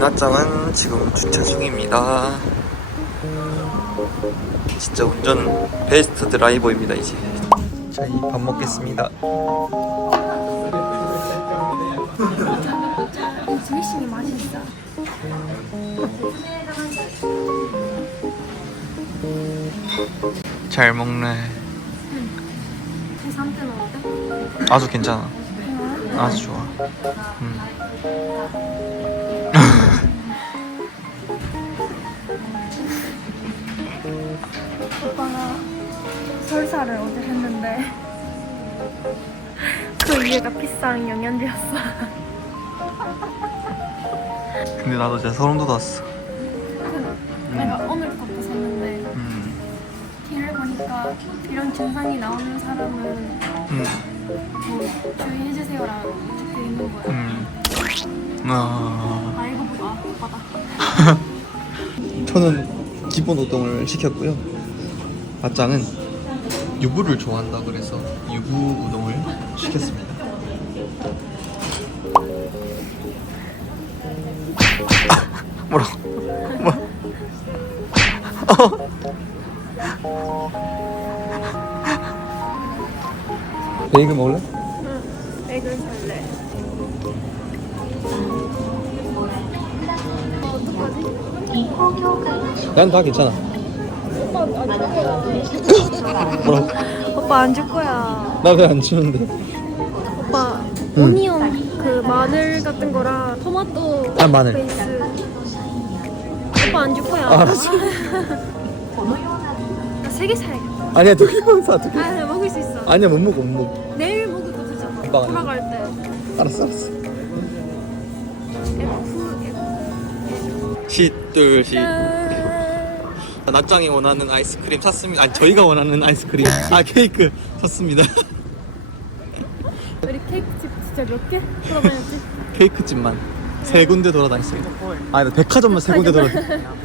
낮잠은 지금 주차 중입니다. 진짜 운전 베스트 드라이버입니다 이제. 저희 밥 먹겠습니다. 스매싱이 맛있어. 잘 먹네. 제3 때는 어때? 아주 괜찮아. 아주 좋아. 음. 오빠가 설사를 어제 했는데 그 이해가 비싼 영양제였어. 근데 나도 진짜 소름 돋았어. 내가 오늘 것도 샀는데 음. 뒤를 보니까 이런 증상이 나오는 사람은 음. 뭐 주의해주세요라고 적혀 있는 거야. 음. 아. 아 이거 보다 오빠다. 저는 기본 우동을 시켰고요. 아짱은 유부를 좋아한다 그래서 유부 우동을 시켰습니다. 뭐라고? 뭐? 베이글 먹을래? 응. 애글 살래. 어떡하지? 난다 괜찮아. 뭐라고? 오빠 안 줄 거야. 나 왜안 치는데? 오빠 응. 오니언 그 마늘 같은 거랑 토마토 아, 마늘. 베이스. 오빠 안 줄 거야. 알았어. 나세개 사야겠다. 아니야 두 개만 사. 두 개. 아 먹을 수 있어. 아니야 못 먹어 못 먹어. 내일 먹어도 되잖아. 금방 안 돌아갈 때. 알았어 알았어. F F. 시둘 시 짠. 낮장이 원하는 아이스크림 샀습니다. 아니 저희가 원하는 아이스크림 아 케이크 샀습니다. 우리 케이크 집 진짜 몇 개? 돌아다녔지? 케이크 집만 세 군데 돌아다녔어요. 아니 백화점만 세 군데 돌아.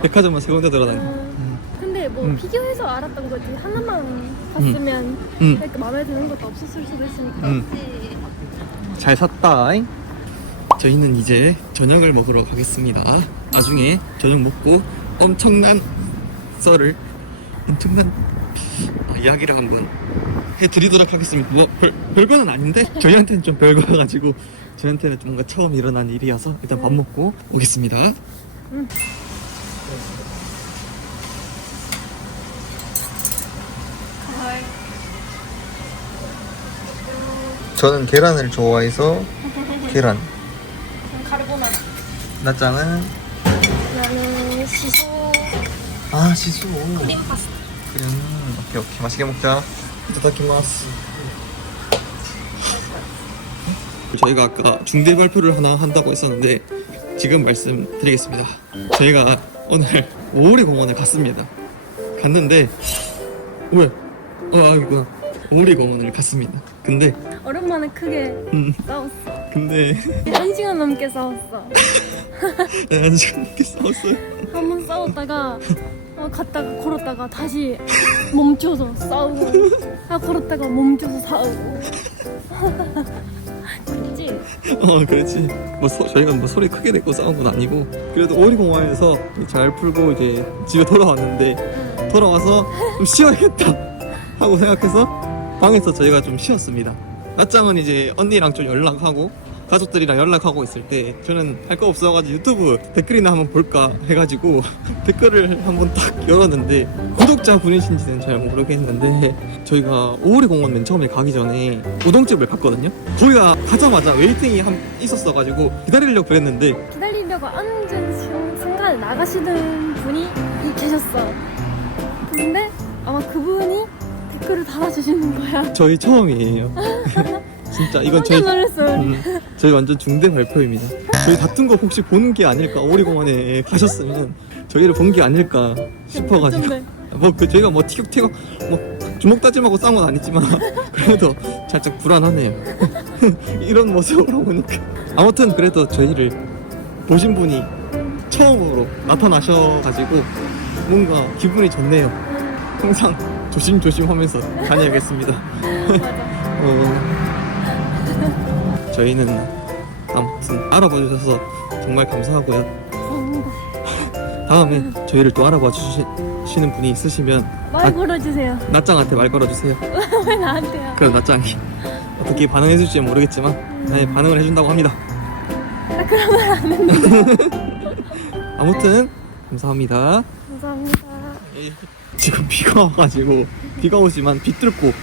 백화점만 세 군데 돌아다녔. 음. 근데 뭐 음. 비교해서 알았던 거지 하나만 샀으면 음. 이렇게 마음에 드는 것도 없었을 수도 있으니까 음. 잘 샀다. 저희는 이제 저녁을 먹으러 가겠습니다. 나중에 저녁 먹고 엄청난 썰을 엄청난 아, 이야기를 한번 해드리도록 하겠습니다. 뭐 별, 별거는 아닌데 저희한테는 좀 별거여가지고 저희한테는 좀 뭔가 처음 일어난 일이어서 일단 밥 먹고 오겠습니다. 저는 계란을 좋아해서 계란. 카르보나라 나짱은 나는 시소 아 시소. 크림 파스타 그래. 오케이 오케이 맛있게 먹자. 이타다키마스. 저희가 아까 중대 발표를 하나 한다고 했었는데 지금 말씀드리겠습니다. 저희가 오늘 오리 공원에 갔습니다. 갔는데 왜? 어 아이구나. 오리 공원을 갔습니다. 근데 오랜만에 크게 음 싸웠어 근데 한 시간 넘게 싸웠어 한 시간 넘게 싸웠어요. 한번 싸웠다가 어, 갔다가 걸었다가 다시 멈춰서 싸우고 아 걸었다가 멈춰서 싸우고 그렇지? 어, 그렇지. 뭐 소- 저희가 뭐 소리 크게 내고 싸운 건 아니고 그래도 오리공원에서 잘 풀고 이제 집에 돌아왔는데 돌아와서 좀 쉬어야겠다 하고 생각해서 방에서 저희가 좀 쉬었습니다. 낮잠은 이제 언니랑 좀 연락하고 가족들이랑 연락하고 있을 때 저는 할 거 없어가지고 유튜브 댓글이나 한번 볼까 해가지고 댓글을 한번 딱 열었는데 구독자 분이신지는 잘 모르겠는데 저희가 오리 공원 맨 처음에 가기 전에 우동집을 갔거든요. 거기가 가자마자 웨이팅이 한 있었어가지고 기다리려고 그랬는데 기다리려고 앉은 순- 순간에 나가시는 분이 계셨어 근데 아마 그분이 댓글을 달아주시는 거야 저희 처음이에요. 진짜 이건 저희 놀랐어요 음, 저희 완전 중대 발표입니다. 저희 다툰 거 혹시 보는 게 아닐까 오리공원에 가셨으면 저희를 본 게 아닐까 싶어가지고 어쩐데? 뭐그 저희가 뭐 티격태격 뭐 주먹 다짐하고 싸운 건 아니지만 그래도 살짝 불안하네요. 이런 모습으로 보니까 아무튼 그래도 저희를 보신 분이 처음으로 나타나셔가지고 뭔가 기분이 좋네요. 항상 조심조심하면서 다녀야겠습니다. 어, 저희는 아무튼 알아봐 주셔서 정말 감사하고요. 다음에 저희를 또 알아봐 주시는 분이 있으시면 말 아. 걸어주세요. 낫짱한테 말 걸어주세요. 왜 나한테요? 그럼 낫짱이 어떻게 반응해 줄지 모르겠지만 네, 반응을 해준다고 합니다. 나 그런 말 안 했는데. 아무튼 감사합니다. 감사합니다. 지금 비가 와가지고 비가 오지만 비 뚫고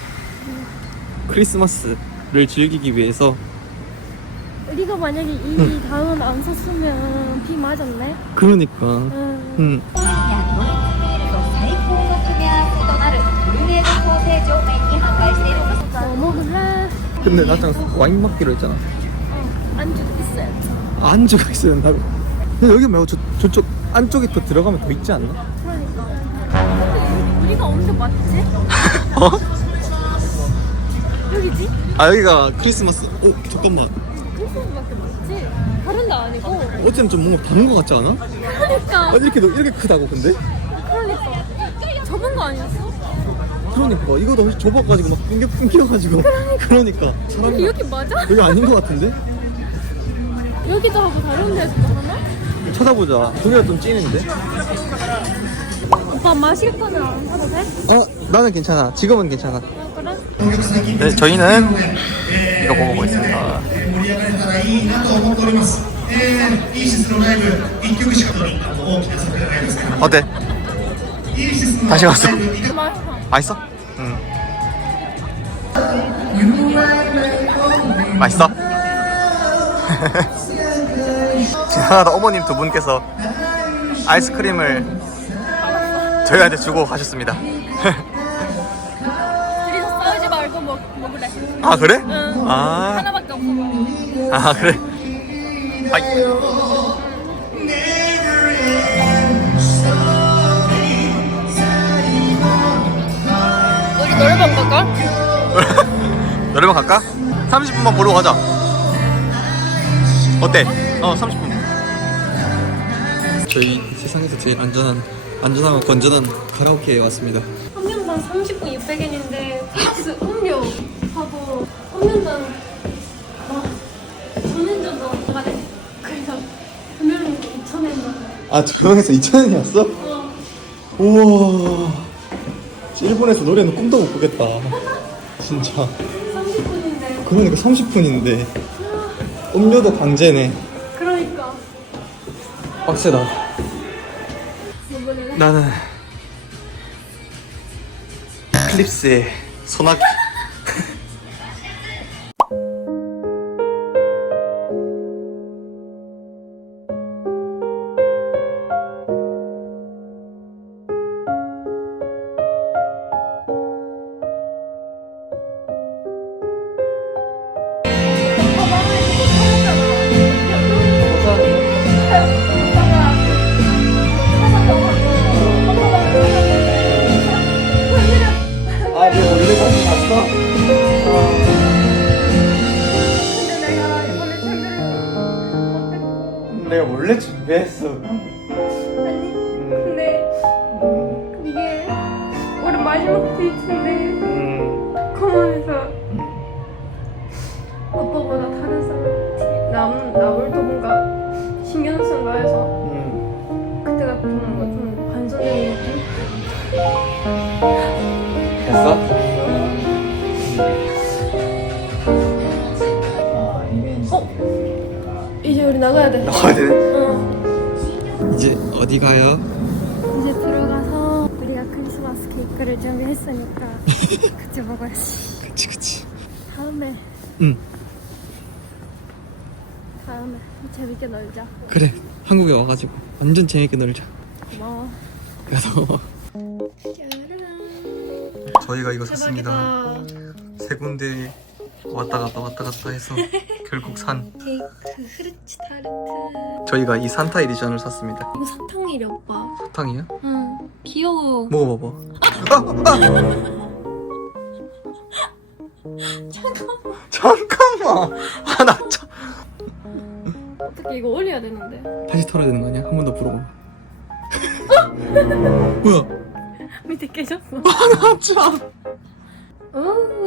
크리스마스를 즐기기 위해서 우리가 만약에 이 응. 단원 안 샀으면 비 맞았네. 그러니까. 응. 응. 근데 나짱 와인 먹기로 했잖아. 어, 안주가 있어요. 안주가 있어야 된다고. 여기 말고 저, 저쪽 안쪽에 더 들어가면 더 있지 않나? 그러니까. 우리가 언제 맞지? 어? 여기지? 아 여기가 크리스마스. 오 잠깐만. 크리스마스밖에 맞지? 다른 데 아니고. 어쨌든 좀 뭔가 다른 거 같지 않아? 그러니까. 아 이렇게 이렇게 크다고 근데? 그러니까. 접은 거 아니었어? 그러니까 이거도 좁아가지고 막 끊겨 끊겨가지고. 그러니까 사람이 여기 맞아? 여기 아닌 것 같은데? 여기도 하고 다른 데도 하나? 찾아보자. 거기가 좀 찐인데? 오빠 마실 거는 안 사도 돼? 어 나는 괜찮아. 지금은 괜찮아. 어, 그래? 네 저희는 이거 보고 있습니다. 어때? 다시 왔어. 맛있어? 응. 맛있어? 지나가다 어머님 두 분께서 아이스크림을 저희한테 주고 가셨습니다. 둘이서 싸우지 말고 먹, 먹으래. 아, 그래? 응. 아, 하나밖에 없어. 아 그래? 아이. 우리 노래방 갈까? 노래방 갈까? 30분만 보러 가자. 어때? 어, 30분. 저희 세상에서 제일 안전한, 안전하고 건전한 카라오케에 왔습니다. 한 명당 30분 600엔인데 플러스 음료 하고 한 명당 막 2,000엔 정도 나가네. 그래서 두 명이서 2,000엔 나가. 아, 두 명에서 2,000원이었어? 어. 우와. 일본에서 노래는 꿈도 못 꾸겠다. 진짜. 30분인데. 그러니까 30분인데. 음료도 강제네. 그러니까. 빡세다. 나는 클립스의 소나기. 원래 준비했어. 아니 근데 이게 우리 마지막 데이트인데 음, 공원에서 오빠보다 다른 사람 남 남을 더 뭔가 신경 쓴 거여서 음. 그때가 좀 뭔가 좀 반전적인 느낌? 됐어? 어? 나가야 돼. 나가야 되네. 응. 이제 어디 가요? 이제 들어가서 우리가 크리스마스 케이크를 준비했으니까 같이 먹어야지. 그치, 그치. 다음에 응, 다음에 재밌게 놀자. 그래. 한국에 와가지고 완전 재밌게 놀자. 고마워. 그래서 짜란. 저희가 이거 샀습니다. 대박이다. 세 군데 왔다 갔다 왔다 갔다 해서 결국 산. 케이크 흐르치 타르트. 저희가 이 산타 에디션을 샀습니다. 이거 사탕이래 오빠. 사탕이야? 응. 귀여워. 먹어봐봐. 아, 아! 잠깐만. 잠깐만. 아, 나 참. 어떻게 이거 올려야 되는데? 다시 털어야 되는 거 아니야? 한 번 더 불어봐. 뭐야? 밑에 깨졌어. 아, 참.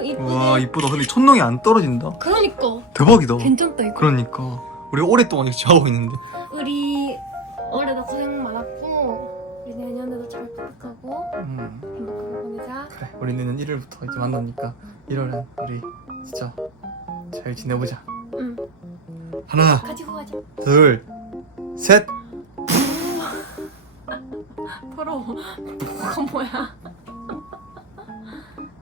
이쁘네. 와 이쁘다 근데 천둥이 안 떨어진다 그러니까 대박이다 괜찮다 이거. 그러니까 우리 오랫동안 이렇게 하고 있는데 우리 올해도 고생 많았고 우리 내년에도 잘 부탁하고 음. 행복하게 보내자. 그래 우리는 1월부터 이제 만나니까 1월은 우리 진짜 잘 지내보자 응. 하나 가지고 가자. 둘셋 더러워. 뭐가 뭐야?